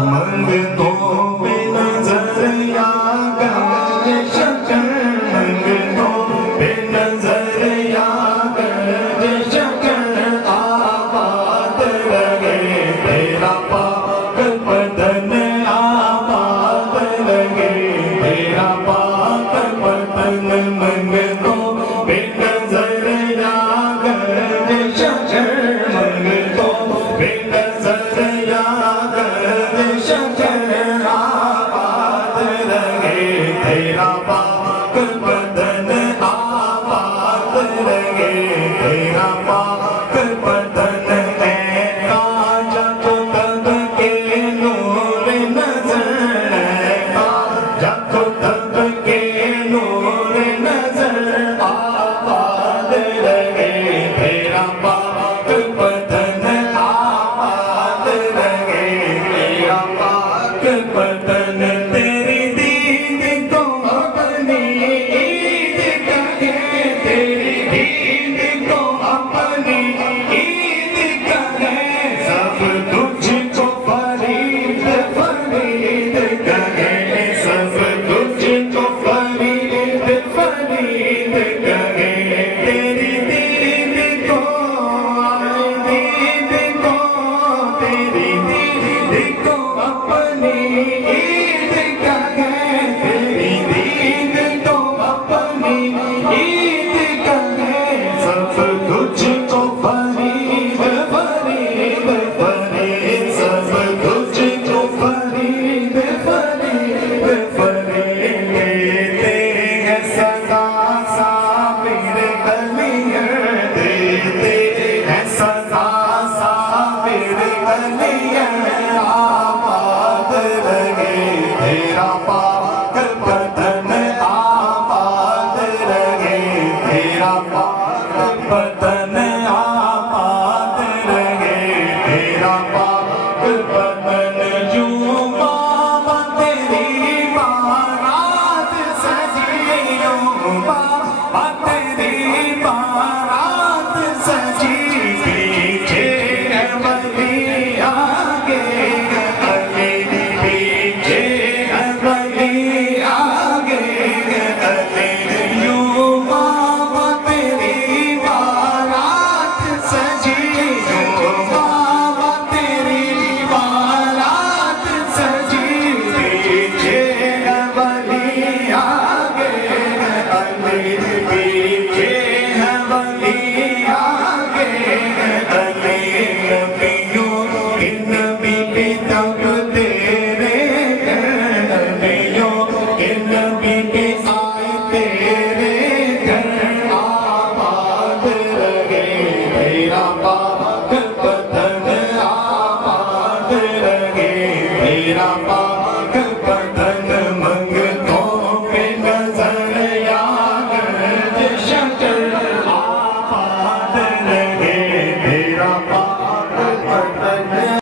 मंगतों पे नजर या गरज शकर, मंगतों पे नजर या गरज शकर, आबाद लगे तेरा पाक बदन, आबाद लगे तेरा पाक बदन। मंगतों पे नजर या गरज शकर, मंगतों पे नजर या गरज शकर, आबाद लगे तेरा पाक बदन, आबाद लगे तेरा पाक बदन। है राजा को तब के नूर नजर, है राजा को तब के नूर नजर, आबाद लगे तेरा पाक बदन, आबाद लगे तेरा पाक बदन। तेरी दीद को अपनी ईद कहे, तेरी दीद को अपनी ईद कहे, सब तुझको फरीद फरीद कहे, सब तुझको फरीद फरीद कहे। तेरी दीद को तेरी दीद को अपनी ईद कहे, तेरी दीद को अपनी ईद कहे, सब तुझको फरीद फरीद फरीद, सब तुझको फरीद फरीद फरीद। देते हैं सदा साबिर कलियां, देते हैं सदा साबिर कलियां, आबाद लगे तेरा पाक बदन, आबाद लगे तेरा पाक बदन, आबाद लगे तेरा पाक बदन। यूं बाबा तेरी बारात सजी, यूं बाबा तेरी बारात सजी, पीछे है वली आगे अली, पीछे है वली आगे अली। यूं बाबा तेरी बारात सजी, यूं बाबा तेरी बारात सजी, पीछे है वली आगे अली, पीछे है वली आगे अली। नबियों के नबी के तब तेरे घर, नबियों के नबी के आए तेरे घर, आबाद लगे तेरा पाक बदन, आबाद लगे तेरा पाक बदन। मंगतों पे नजर या गरज शकर,